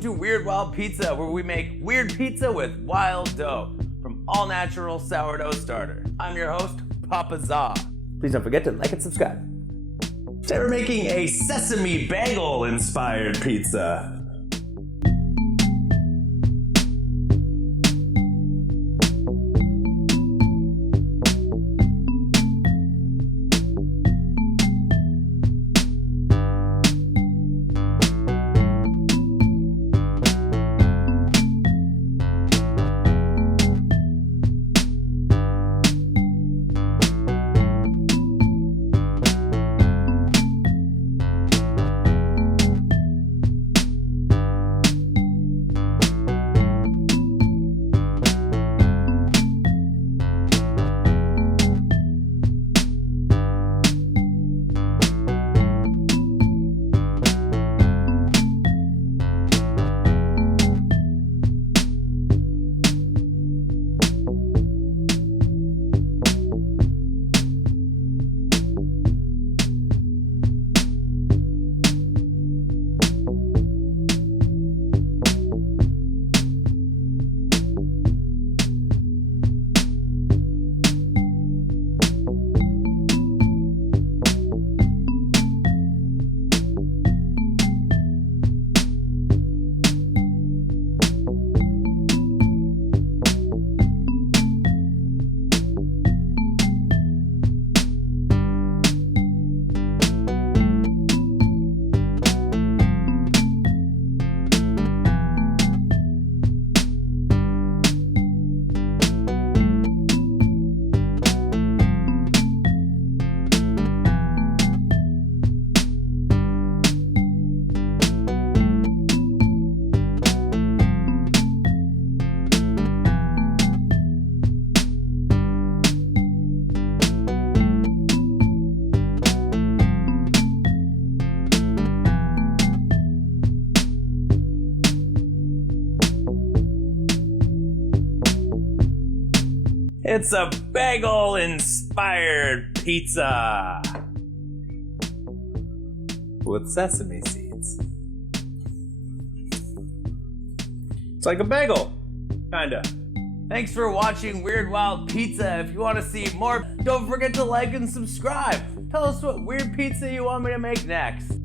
Welcome to Weird Wild Pizza, where we make weird pizza with wild dough from all natural sourdough starter. I'm your host, Papa Za. Please don't forget to like and subscribe. Today we're making a Sesame Bagel inspired pizza. It's a bagel-inspired pizza with sesame seeds. It's like a bagel, kinda. Thanks for watching Weird Wild Pizza. If you want to see more, don't forget to like and subscribe. Tell us what weird pizza you want me to make next.